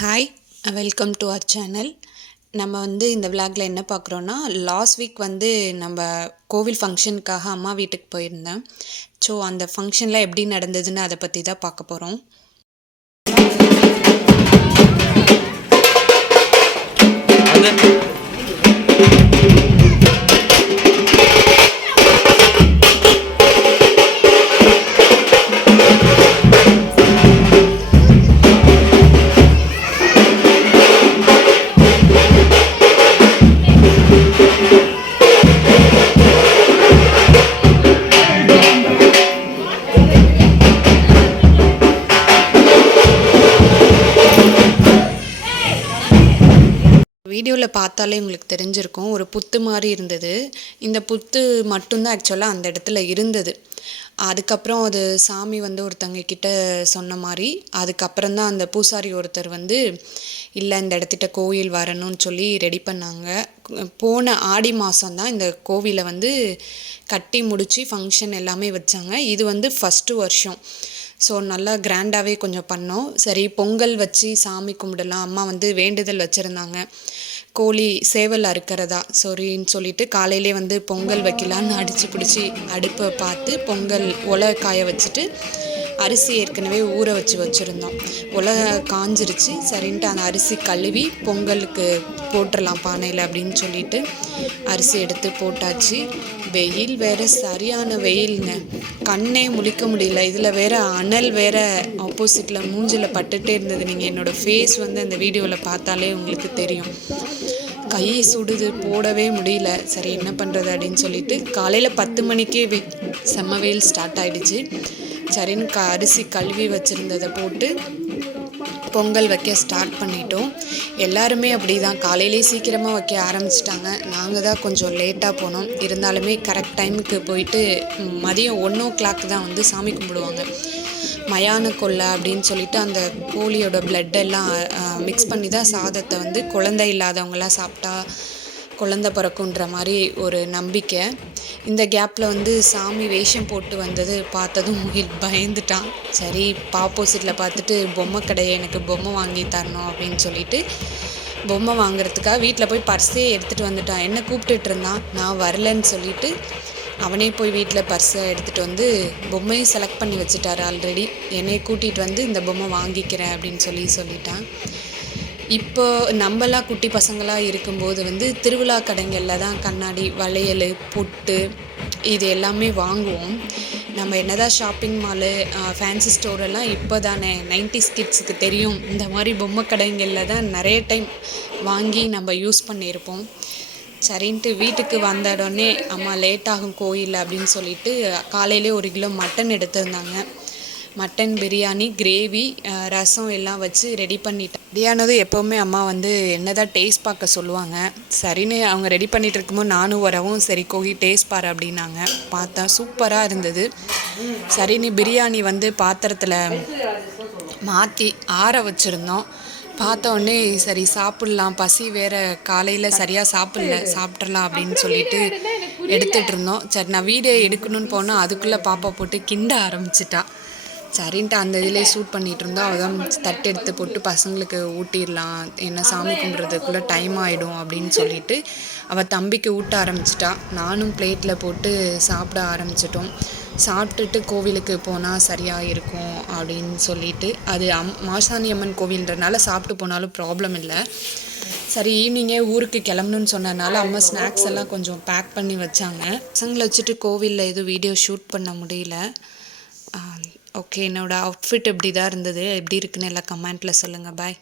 Hi, welcome to our channel. நம்ம இந்த விளாகில் என்ன பார்க்குறோன்னா, லாஸ்ட் வீக் நம்ம கோவில் ஃபங்க்ஷனுக்காக அம்மா வீட்டுக்கு போயிருந்தேன். ஸோ அந்த ஃபங்க்ஷனில் எப்படி நடந்ததுன்னு அதை பற்றி தான் பார்க்க போகிறோம். வீடியோவில் பார்த்தாலே உங்களுக்கு தெரிஞ்சிருக்கும், ஒரு புத்து மாதிரி இருந்தது. இந்த புத்து மட்டும்தான் ஆக்சுவலாக அந்த இடத்துல இருந்தது. அதுக்கப்புறம் அது சாமி ஒருத்தங்க கிட்ட சொன்ன மாதிரி, அதுக்கப்புறம் தான் அந்த பூசாரி ஒருத்தர் இல்லை இந்த இடத்திட்ட கோயில் வரணும்னு சொல்லி ரெடி பண்ணாங்க. போன ஆடி மாதம் தான் இந்த கோவிலை கட்டி முடித்து ஃபங்க்ஷன் எல்லாமே வச்சாங்க. இது ஃபஸ்ட்டு வருஷம். ஸோ நல்லா கிராண்டாகவே கொஞ்சம் பண்ணோம். சரி, பொங்கல் வச்சு சாமி கும்பிடலாம். அம்மா வேண்டுதல் வச்சுருந்தாங்க, கோழி சேவல் அறுக்கிறதா. சரின்னு சொல்லிட்டு காலையிலே பொங்கல் வைக்கலான்னு அடித்து பிடிச்சி அடுப்பை பார்த்து பொங்கல் ஒலை காய வச்சுட்டு அரிசி ஏற்கனவே ஊற வச்சுருந்தோம். ஒலை காஞ்சிருச்சு. சரின்ட்டு அந்த அரிசி கழுவி பொங்கலுக்கு போட்டுடலாம் பானையில் அப்படின்னு சொல்லிட்டு அரிசி எடுத்து போட்டாச்சு. வெயில் வேறு சரியான வெயிலுங்க, கண்ணே முழிக்க முடியல. இதில் வேறு அனல் வேறு ஆப்போசிட்டில் மூஞ்சில் பட்டுகிட்டே இருந்தது. நீங்கள் என்னோடய ஃபேஸ் அந்த வீடியோவில் பார்த்தாலே உங்களுக்கு தெரியும். கை சுடுது, போடவே முடியல. சரி என்ன பண்ணுறது அப்படின்னு சொல்லிட்டு காலையில் 10 மணிக்கே செம்ம வெயில் ஸ்டார்ட் ஆகிடுச்சு. சரின்னு அரிசி கழுவி வச்சுருந்ததை போட்டு பொங்கல் வைக்க ஸ்டார்ட் பண்ணிட்டோம். எல்லாருமே அப்படி தான் காலையிலே சீக்கிரமாக வைக்க ஆரம்பிச்சிட்டாங்க. நாங்கள் தான் கொஞ்சம் லேட்டாக போனோம். இருந்தாலுமே கரெக்ட் டைமுக்கு போயிட்டு மதியம் 1 o'clock தான் சாமி கும்பிடுவாங்க. மயான கொள்ளை அப்படின்னு சொல்லிட்டு அந்த கோழியோட பிளட்டெல்லாம் மிக்ஸ் பண்ணி தான் சாதத்தை குழந்தை இல்லாதவங்களாம் சாப்பிட்டா குழந்தை பிறக்குன்ற மாதிரி ஒரு நம்பிக்கை. இந்த கேப்பில் சாமி வேஷம் போட்டு வந்தது பார்த்ததும் முகில் பயந்துட்டான். சரி, ஆப்போசிட்டில் பார்த்துட்டு பொம்மை கடையை எனக்கு பொம்மை வாங்கி தரணும் அப்படின்னு சொல்லிட்டு பொம்மை வாங்குறதுக்காக வீட்டில் போய் பர்ஸே எடுத்துகிட்டு வந்துட்டான். என்ன கூப்பிட்டுட்டு இருந்தான், நான் வரலன்னு சொல்லிட்டு அவனே போய் வீட்டில் பர்ஸை எடுத்துகிட்டு பொம்மையும் செலக்ட் பண்ணி வச்சுட்டாரு ஆல்ரெடி. என்னை கூட்டிகிட்டு இந்த பொம்மை வாங்கிக்கிறேன் அப்படின்னு சொல்லிட்டான். இப்போ நம்மளாம் குட்டி பசங்களாக இருக்கும்போது திருவிழா கடைகளில் தான் கண்ணாடி, வளையல், பொட்டு இது எல்லாமே வாங்குவோம். நம்ம என்னதான் ஷாப்பிங் மாலு, ஃபேன்சி ஸ்டோரெல்லாம் இப்போ தானே 90s கிட்ஸுக்கு தெரியும். இந்த மாதிரி பொம்மை கடைகளில் தான் நிறைய டைம் வாங்கி நம்ம யூஸ் பண்ணியிருப்போம். சரின்ட்டு வீட்டுக்கு வந்த உடனே அம்மா லேட் ஆகும் கோயில் அப்படின்னு சொல்லிட்டு காலையிலே 1 கிலோ மட்டன் எடுத்திருந்தாங்க. மட்டன் பிரியாணி, கிரேவி, ரசம் எல்லாம் வச்சு ரெடி பண்ணிட்டேன். ரெடியானதும் எப்போவுமே அம்மா என்ன தான் டேஸ்ட் பார்க்க சொல்லுவாங்க. சரின்னு அவங்க ரெடி பண்ணிகிட்டு இருக்கும்போது நானும் வரவும், சரி கோழி டேஸ்ட் பாரு அப்படின்னாங்க. பார்த்தா சூப்பராக இருந்தது. சரின்னு பிரியாணி பாத்திரத்தில் மாற்றி ஆற வச்சுருந்தோம். பார்த்த உடனே சரி சாப்பிட்லாம், பசி வேறு, காலையில் சரியாக சாப்பிட்றலாம் அப்படின்னு சொல்லிட்டு எடுத்துகிட்டு இருந்தோம். சரி நான் வீடியோ எடுக்கணும்னு போனால் அதுக்குள்ளே பாப்பா போட்டு கிண்ட ஆரம்பிச்சிட்டா. சரின்ட்டு அந்த இதிலே ஷூட் பண்ணிகிட்டு இருந்தோம். அதான் தட்டு எடுத்து போட்டு பசங்களுக்கு ஊட்டிடலாம், என்ன சாமி கும்பிட்றதுக்குள்ளே டைம் ஆகிடும் அப்படின்னு சொல்லிட்டு அவள் தம்பிக்கு ஊட்ட ஆரம்பிச்சிட்டா. நானும் பிளேட்டில் போட்டு சாப்பிட ஆரம்பிச்சிட்டோம். சாப்பிட்டுட்டு கோவிலுக்கு போனால் சரியாக இருக்கும் அப்படின்னு சொல்லிட்டு, அது மாசாணி அம்மன் கோவில்ன்றனால சாப்பிட்டு போனாலும் ப்ராப்ளம் இல்லை. சரி, ஈவினிங்கே ஊருக்கு கிளம்பணுன்னு சொன்னதுனால அம்மா ஸ்நாக்ஸ் எல்லாம் கொஞ்சம் பேக் பண்ணி வச்சாங்க. பசங்களை வச்சுட்டு கோவிலில் எதுவும் வீடியோ ஷூட் பண்ண முடியல. ஓகே, என்னோடய அவுட்ஃபிட் இப்படி தான் இருந்தது. எப்படி இருக்குன்னு எல்லாம் கமெண்ட்டில் சொல்லுங்கள். பாய்.